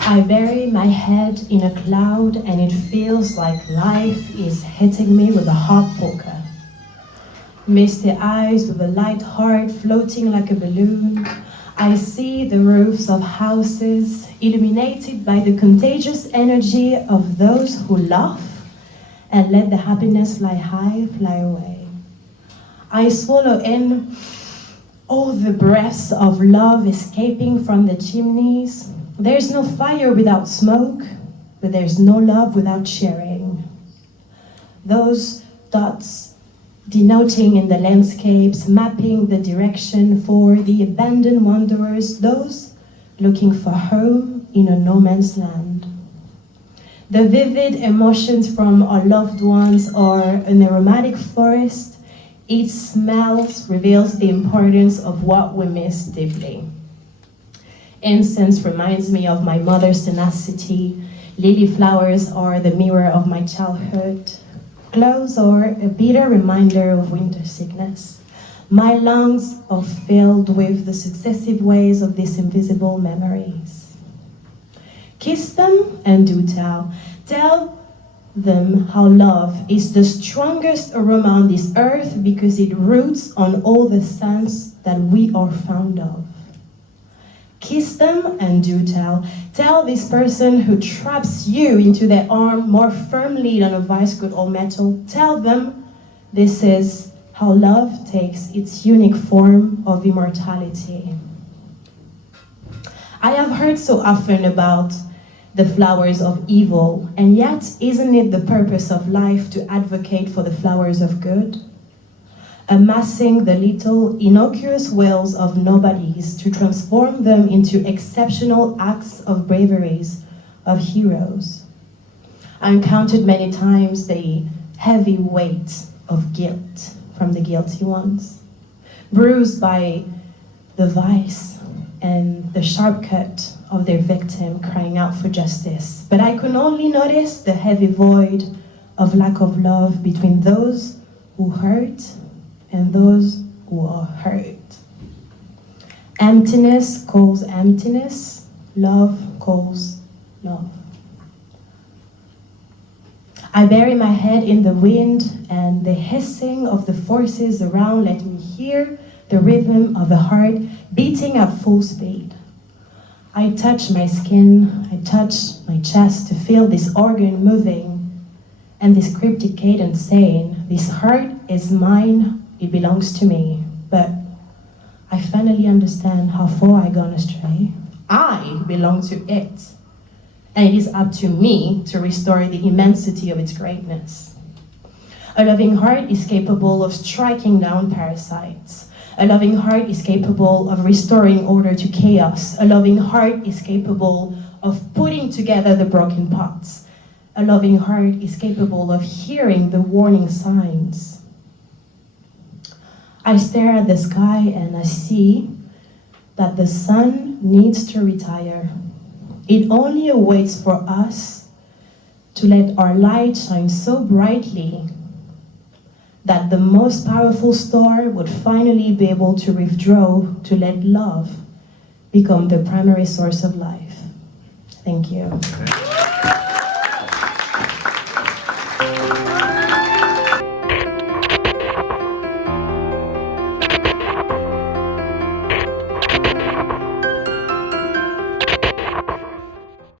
I bury my head in a cloud and it feels like life is hitting me with a hot poker. Misty eyes with a light heart floating like a balloon. I see the roofs of houses illuminated by the contagious energy of those who laugh and let the happiness fly high, fly away. I swallow in all the breaths of love escaping from the chimneys. There's no fire without smoke, but there's no love without sharing. Those dots denoting in the landscapes, mapping the direction for the abandoned wanderers, those looking for home in a no man's land. The vivid emotions from our loved ones or an aromatic forest, each smell reveals the importance of what we miss deeply. Incense reminds me of my mother's tenacity. Lily flowers are the mirror of my childhood. Clothes are a bitter reminder of winter sickness. My lungs are filled with the successive waves of these invisible memories. Kiss them and do tell. Tell them how love is the strongest aroma on this earth because it roots on all the scents that we are fond of. Kiss them and do tell. Tell this person who traps you into their arm more firmly than a vice could or metal. Tell them this is how love takes its unique form of immortality. I have heard so often about the flowers of evil, and yet isn't it the purpose of life to advocate for the flowers of good? Amassing the little innocuous wills of nobodies to transform them into exceptional acts of braveries of heroes. I encountered many times the heavy weight of guilt from the guilty ones, bruised by the vice and the sharp cut of their victim crying out for justice. But I could only notice the heavy void of lack of love between those who hurt and those who are hurt. Emptiness calls emptiness, love calls love. I bury my head in the wind and the hissing of the forces around let me hear the rhythm of a heart beating at full speed. I touch my skin, I touch my chest to feel this organ moving and this cryptic cadence saying, this heart is mine, it belongs to me. But I finally understand how far I've gone astray. I belong to it. And it is up to me to restore the immensity of its greatness. A loving heart is capable of striking down parasites. A loving heart is capable of restoring order to chaos. A loving heart is capable of putting together the broken parts. A loving heart is capable of hearing the warning signs. I stare at the sky and I see that the sun needs to retire. It only awaits for us to let our light shine so brightly that the most powerful star would finally be able to withdraw to let love become the primary source of life. Thank you.